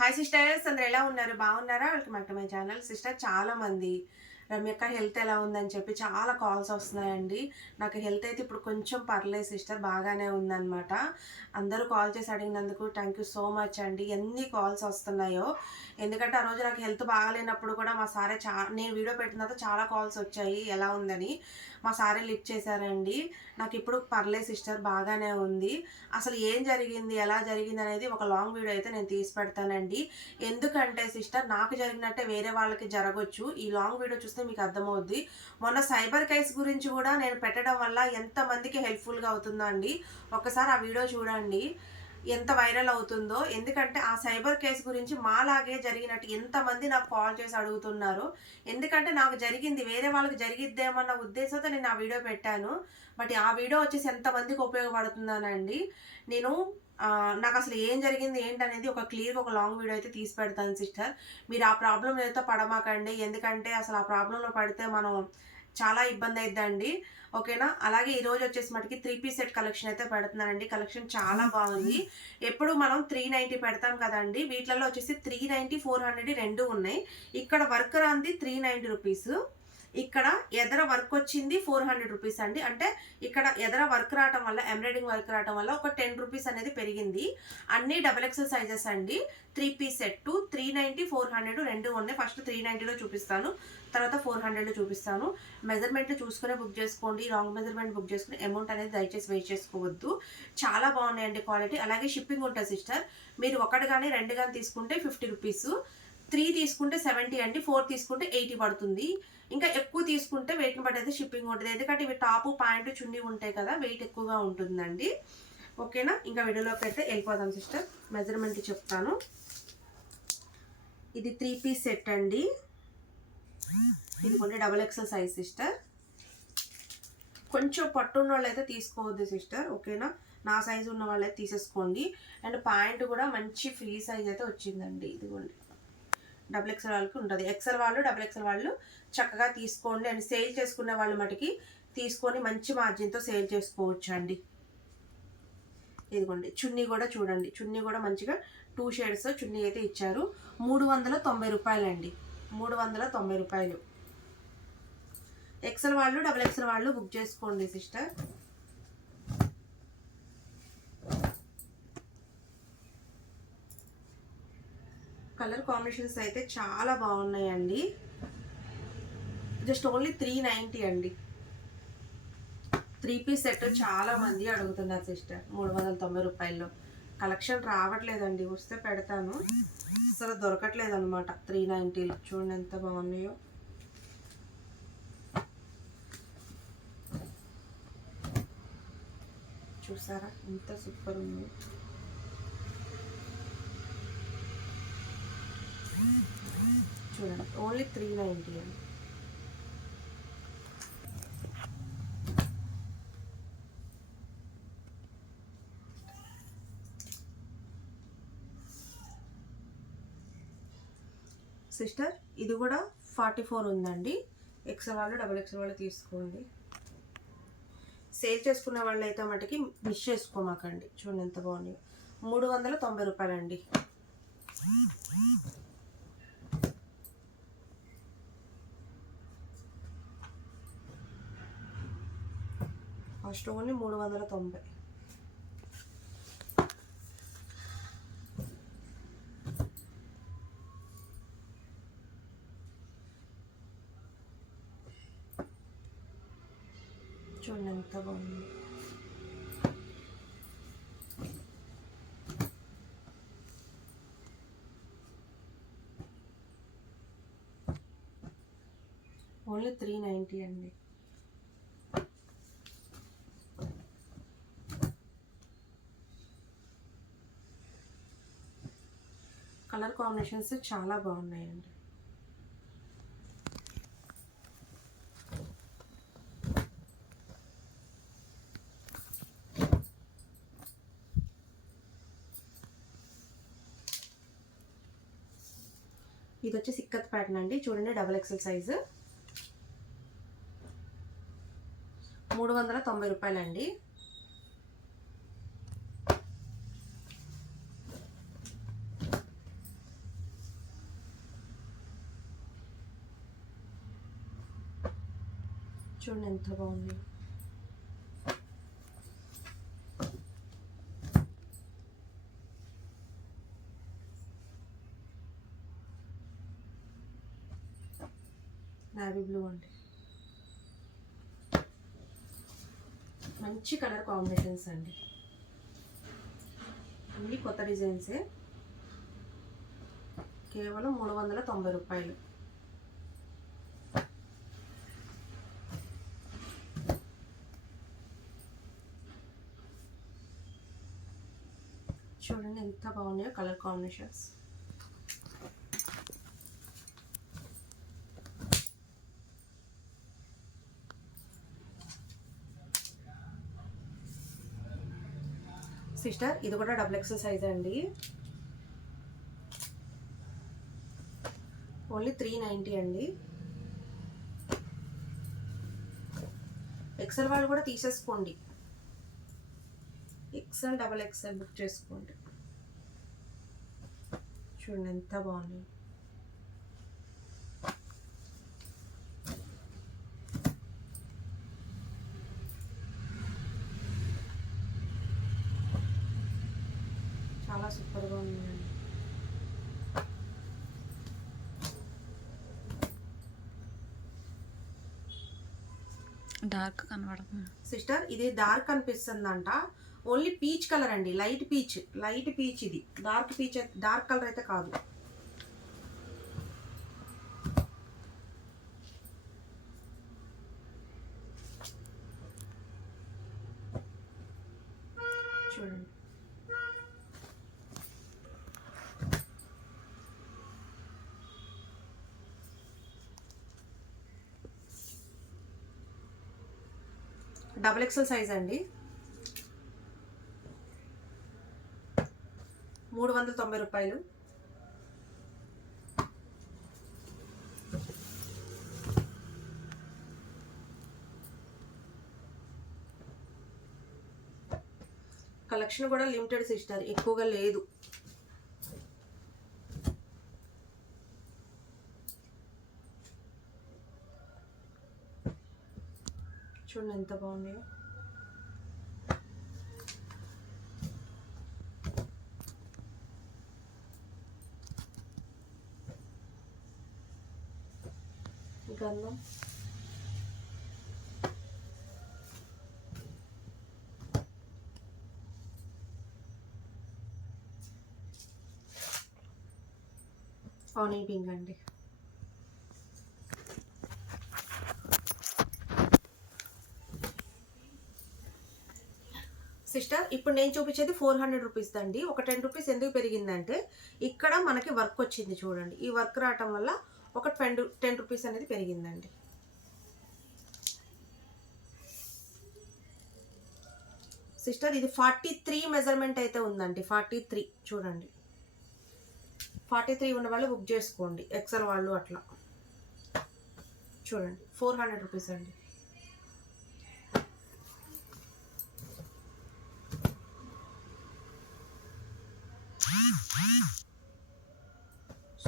Hi sisters అందరు ఎలా ఉన్నారు? బాగున్నారా? Welcome back to my channel sister చాలా మంది రమ్యక్క హెల్త్ ఎలా ఉందని చెప్పి చాలా కాల్స్ వస్తున్నాయండి. నాకు హెల్త్ అయితే ఇప్పుడు కొంచెం పర్లేదు సిస్టర్ బాగానే ఉందన్నమాట. అందరూ కాల్ చేసి అడిగినందుకు థ్యాంక్ యూ సో మచ్ అండి. ఎన్ని కాల్స్ వస్తున్నాయో. ఎందుకంటే ఆ రోజు నాకు హెల్త్ బాగాలేనప్పుడు కూడా మా సారే చా నేను వీడియో పెట్టిన తర్వాత చాలా కాల్స్ వచ్చాయి ఎలా ఉందని. మా సారే లిఫ్ట్ చేశారండి. నాకు ఇప్పుడు పర్లేదు సిస్టర్ బాగానే ఉంది. అసలు ఏం జరిగింది ఎలా జరిగింది అనేది ఒక లాంగ్ వీడియో అయితే నేను తీసి పెడతానండి. ఎందుకంటే సిస్టర్ నాకు జరిగినట్టే వేరే వాళ్ళకి జరగవచ్చు ఈ లాంగ్ వీడియో చూస్తే మీకు అర్థమవుద్ది. మొన్న సైబర్ కేస్ గురించి కూడా నేను పెట్టడం వల్ల ఎంతమందికి హెల్ప్ఫుల్గా అవుతుందా అండి? ఒకసారి ఆ వీడియో చూడండి. ఎంత వైరల్ అవుతుందో. ఎందుకంటే ఆ సైబర్ కేసు గురించి మాలాగే జరిగినట్టు ఎంతమంది నాకు కాల్ చేసి అడుగుతున్నారు. ఎందుకంటే నాకు జరిగింది. వేరే వాళ్ళకి జరిగిద్దేమన్న ఉద్దేశంతో నేను ఆ వీడియో పెట్టాను. బట్ ఆ వీడియో వచ్చేసి ఎంతమందికి ఉపయోగపడుతుందానండి. నేను నాకు అసలు ఏం జరిగింది ఏంటనేది ఒక క్లియర్గా ఒక లాంగ్ వీడియో అయితే తీసి పెడతాను సిస్టర్. మీరు ఆ ప్రాబ్లం ఏదో పడమాకండి ఎందుకంటే అసలు ఆ ప్రాబ్లంలో పడితే మనం చాలా ఇబ్బంది అయిద్దండి. ఓకేనా? అలాగే ఈ రోజు వచ్చేసి మటుకి త్రీ పీస్ సెట్ కలెక్షన్ అయితే పెడుతున్నానండి. కలెక్షన్ చాలా బాగుంది. ఎప్పుడు మనం త్రీ నైంటీ పెడతాం కదండి. వీటిలలో వచ్చేసి త్రీ నైంటీ ఫోర్ హండ్రెడ్ రెండు ఉన్నాయి. ఇక్కడ వర్క్ రాంది త్రీ నైంటీ రూపీస్. ఇక్కడ ఎదర వర్క్ వచ్చింది ఫోర్ హండ్రెడ్ రూపీస్ అండి. అంటే ఇక్కడ ఎదర వర్క్ రావటం వల్ల ఎంబ్రాయిడింగ్ వర్క్ రావటం వల్ల ఒక టెన్ రూపీస్ అనేది పెరిగింది. అన్ని డబల్ ఎక్సెల్ సైజెస్ అండి. Three piece set three ninety four hundred రెండు ఉన్నాయి. ఫస్ట్ త్రీ నైంటీలో చూపిస్తాను. తర్వాత ఫోర్ హండ్రెడ్లో చూపిస్తాను. మెజర్మెంట్ చూసుకునే బుక్ చేసుకోండి. రాంగ్ మెజర్మెంట్ బుక్ చేసుకుని అమౌంట్ అనేది దయచేసి వేస్ట్ చేసుకోవద్దు. చాలా బాగున్నాయండి క్వాలిటీ అలాగే షిప్పింగ్ ఉంటుంది సిస్టర్ మీరు ఒకటి కానీ రెండు కానీ తీసుకుంటే ఫిఫ్టీ రూపీస్ త్రీ తీసుకుంటే సెవెంటీ అండి ఫోర్ తీసుకుంటే ఎయిటీ పడుతుంది. ఇంకా ఎక్కువ తీసుకుంటే వెయిట్ని బట్టి అయితే షిప్పింగ్ ఉంటుంది. ఎందుకంటే ఇవి టాప్ ప్యాంటు చున్నీ ఉంటాయి కదా వెయిట్ ఎక్కువగా ఉంటుందండి. ఓకేనా? ఇంకా వీడియోలోకి అయితే వెళ్ళిపోదాం సిస్టర్ మెజర్మెంట్ చెప్తాను. ఇది త్రీ పీస్ సెట్ అండి. ఇది కొన్ని డబల్ ఎక్సెల్ సైజ్ సిస్టర్ కొంచెం పట్టున్న వాళ్ళు అయితే తీసుకోవద్దు సిస్టర్ ఓకేనా? నా సైజు ఉన్న వాళ్ళైతే తీసేసుకోండి. అండ్ ప్యాంట్ కూడా మంచి ఫ్రీ సైజ్ అయితే వచ్చిందండి. ఇదిగోండి. డబుల్ ఎక్సెల్ వాళ్ళకి ఉంటుంది. ఎక్సెల్ వాళ్ళు డబుల్ ఎక్సెల్ వాళ్ళు చక్కగా తీసుకోండి. అండ్ సేల్ చేసుకునే వాళ్ళు మటుకి తీసుకొని మంచి మార్జిన్తో సేల్ చేసుకోవచ్చు అండి ఇదిగోండి చున్నీ కూడా చూడండి. చున్నీ కూడా మంచిగా టూ షేడ్స్ చున్నీ అయితే ఇచ్చారు. మూడు వందల తొంభై రూపాయలండి. మూడు వందల తొంభై రూపాయలు. ఎక్సెల్ వాళ్ళు డబుల్ ఎక్సెల్ వాళ్ళు బుక్ చేసుకోండి సిస్టర్. కలర్ కాంబినేషన్స్ అయితే చాలా బాగున్నాయండి. జస్ట్ ఓన్లీ త్రీ నైంటీ అండి. త్రీ పీస్ సెట్ చాలా మంది అడుగుతున్నారు సిస్టర్ మూడు వందల తొంభై రూపాయల్లో. కలెక్షన్ రావట్లేదండి వస్తే పెడతాను. అసలు దొరకట్లేదు అనమాట త్రీ నైంటీలో చూడండి ఎంత బాగున్నాయో. చూసారా? ఎంత సూపర్ ఉంది. చూడండి ఓన్లీ త్రీ నైంటీ అండి. సిస్టర్ ఇది కూడా ఫార్టీ ఫోర్ ఉందండి. ఎక్సెల్ వాళ్ళు డబుల్ ఎక్సెల్ వాళ్ళు తీసుకోండి. సేల్ చేసుకున్న వాళ్ళు అయితే మటుకి మిస్ చేసుకోమాకండి. చూడండి ఎంత బాగుంది మూడు వందల తొంభై రూపాయలండి. ఫస్ట్ ఓన్లీ మూడు వందల తొంభై. చూడండి ఎంత బాగుంది. ఓన్లీ త్రీ నైంటీ అండి. కలర్ కాంబినేషన్స్ చాలా బాగున్నాయండి. ఇది వచ్చి సిక్కత్ ప్యాటర్న్ అండి. చూడండి డబల్ ఎక్సెల్ సైజు. మూడు వందల తొంభై రూపాయలండి. చూడండి ఎంత బాగుంది. నావీ బ్లూ అండి. మంచి కలర్ కాంబినేషన్స్ అండి. అన్ని కొత్త డిజైన్సే. కేవలం మూడు వందల తొంభై రూపాయలు చూడండి ఎంత బాగున్నాయో కలర్ కాంబినేషన్స్ సిస్టర్ ఇది కూడా డబుల్ ఎక్సెల్ సైజ్ అండి. ఓన్లీ త్రీ నైంటీ అండి. ఎక్సెల్ వాళ్ళు కూడా తీసేసుకోండి. ఎక్సెల్ డబల్ ఎక్సెల్ బుక్ చేసుకోండి. చూడండి ఎంత బాగుంది చాలా సూపర్గా ఉందండి. డార్క్ కనబడుతుంది. సిస్టర్ ఇది డార్క్ అనిపిస్తుందంట. ఓన్లీ పీచ్ కలర్ అండి లైట్ పీచ్ లైట్ పీచ్ ఇది. డార్క్ పీచ్ డార్క్ కలర్ అయితే కాదు. చూడండి. డబుల్ ఎక్సెల్ సైజ్ అండి. మూడు వందల తొంభై రూపాయలు. కలెక్షన్ కూడా లిమిటెడ్ సిస్టర్ ఎక్కువగా లేదు. చూడండి ఎంత బాగున్నాయో. కన్నా ఆనియన్ పింక్ అండి సిస్టర్ ఇప్పుడు నేను చూపించేది ఫోర్ హండ్రెడ్ రూపీస్ అండి ఒక టెన్ రూపీస్ ఎందుకు పెరిగిందంటే ఇక్కడ మనకి వర్క్ వచ్చింది చూడండి. ఈ వర్క్ రావటం వల్ల ఒక ట్వెన్ టెన్ రూపీస్ అనేది పెరిగిందండి. సిస్టర్ ఇది ఫార్టీ త్రీ మెజర్మెంట్ అయితే ఉందండి ఫార్టీ త్రీ చూడండి. ఫార్టీ త్రీ ఉన్న వాళ్ళు బుక్ చేసుకోండి ఎక్సెల్ వాళ్ళు అట్లా. చూడండి ఫోర్ హండ్రెడ్ రూపీస్ అండి.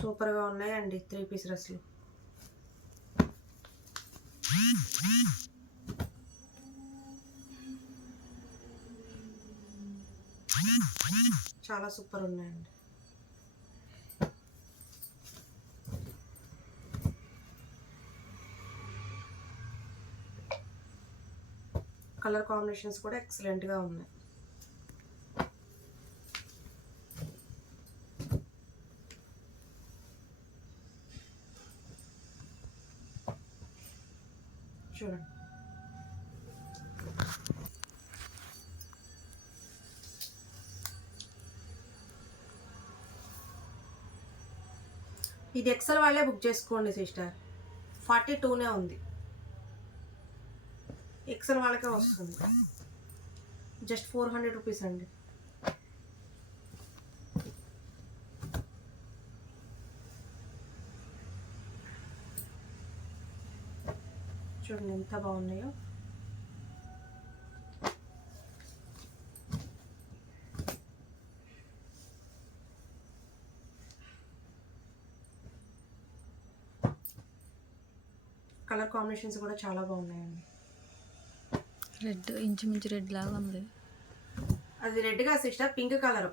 సూపర్గా ఉన్నాయండి త్రీ పీస్ డ్రెస్లు చాలా సూపర్ ఉన్నాయండి. కలర్ కాంబినేషన్స్ కూడా ఎక్సలెంట్గా ఉన్నాయి. చూడండి ఇది ఎక్సెల్ వాళ్ళే బుక్ చేసుకోండి సిస్టర్ ఫార్టీ టూనే ఉంది. ఎక్సెల్ వాళ్ళకే వస్తుంది. జస్ట్ ఫోర్ హండ్రెడ్ రూపీస్ అండి. చూడండి ఎంత బాగున్నాయో. కలర్ కాంబినేషన్స్ కూడా చాలా బాగున్నాయండి. రెడ్ ఇంచుమించు రెడ్ లాగా ఉంది. అది రెడ్గా sister pink colour.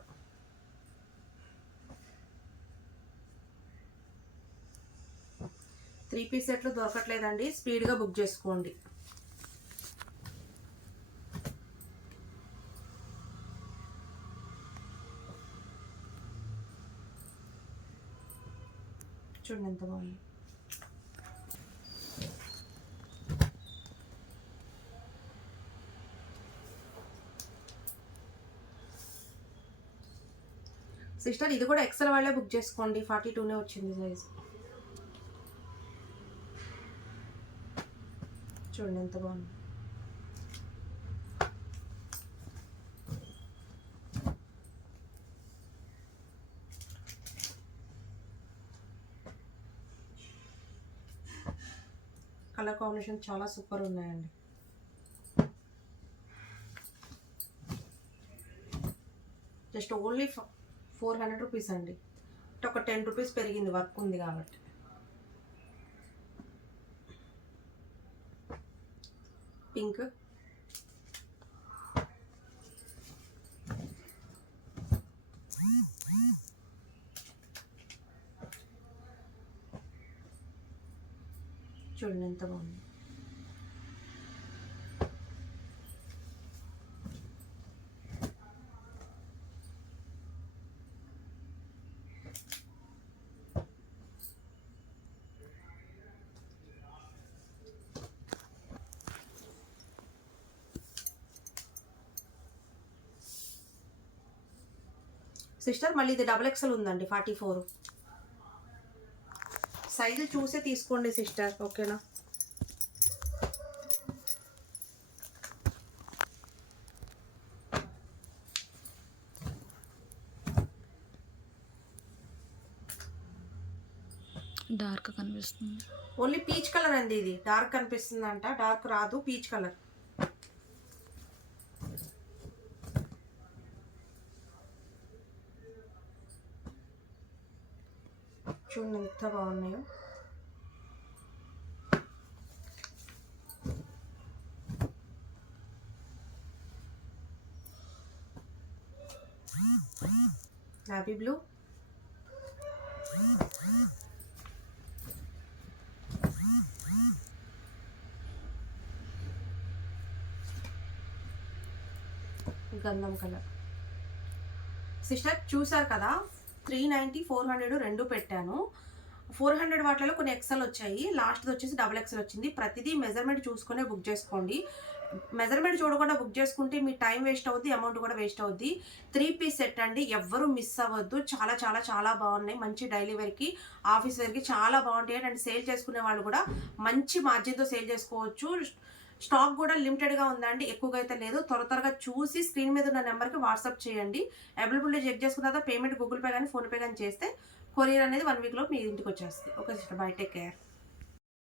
Three piece సెట్లు దొరకట్లేదండి. స్పీడ్గా బుక్ చేసుకోండి. చూడండి ఎంత బాగుంది. సిస్టర్ ఇది కూడా ఎక్సెల్ వాళ్ళే బుక్ చేసుకోండి. ఫార్టీ టూనే వచ్చింది సైజ్. చూడండి ఎంత బాగుంది. కలర్ కాంబినేషన్ చాలా సూపర్ ఉన్నాయండి. Just only four hundred rupees అండి. ఒక టెన్ రూపీస్ పెరిగింది వర్క్ ఉంది కాబట్టి. పింక్ చూడండి ఎంత బాగుంది. సిస్టర్ మళ్ళీ ఇది డబుల్ ఎక్సెల్ ఉందండి ఫార్టీ ఫోర్ సైజు చూసే తీసుకోండి సిస్టర్ ఓకేనా? డార్క్ కనిపిస్తుంది. ఓన్లీ పీచ్ కలర్ అండి ఇది. డార్క్ కనిపిస్తుందంట డార్క్ రాదు పీచ్ కలర్ చూడండి ఎంత బాగున్నాయో. నాబీ బ్లూ గంధం కలర్. సిస్టర్ చూసారు కదా? త్రీ నైంటీ ఫోర్ హండ్రెడ్ రెండు పెట్టాను. ఫోర్ హండ్రెడ్ వాటిలో కొన్ని ఎక్సెల్ వచ్చాయి. లాస్ట్ది వచ్చేసి డబుల్ ఎక్సెల్ వచ్చింది. ప్రతిదీ మెజర్మెంట్ చూసుకునే బుక్ చేసుకోండి. మెజర్మెంట్ చూడకుండా బుక్ చేసుకుంటే మీ టైం వేస్ట్ అవుద్ది అమౌంట్ కూడా వేస్ట్ అవుద్ది. త్రీ పీస్ సెట్ అండి. ఎవ్వరు మిస్ అవ్వద్దు. చాలా చాలా చాలా బాగున్నాయి. మంచి డైలీ వేర్కి ఆఫీస్ వేర్కి చాలా బాగుంటాయి. అండ్ సేల్ చేసుకునే వాళ్ళు కూడా మంచి మార్జిన్తో సేల్ చేసుకోవచ్చు. స్టాక్ కూడా లిమిటెడ్గా ఉందండి ఎక్కువగా అయితే లేదు. త్వర త్వరగా చూసి స్క్రీన్ మీద ఉన్న నెంబర్కి వాట్సాప్ చేయండి. అవైలబిలిటీ చెక్ చేసుకున్న తర్వాత పేమెంట్ గూగుల్ పే కానీ ఫోన్పే కానీ చేస్తే కొరియర్ అనేది వన్ వీక్లో మీ ఇంటికి వచ్చేస్తుంది. Okay sister. Bye take care.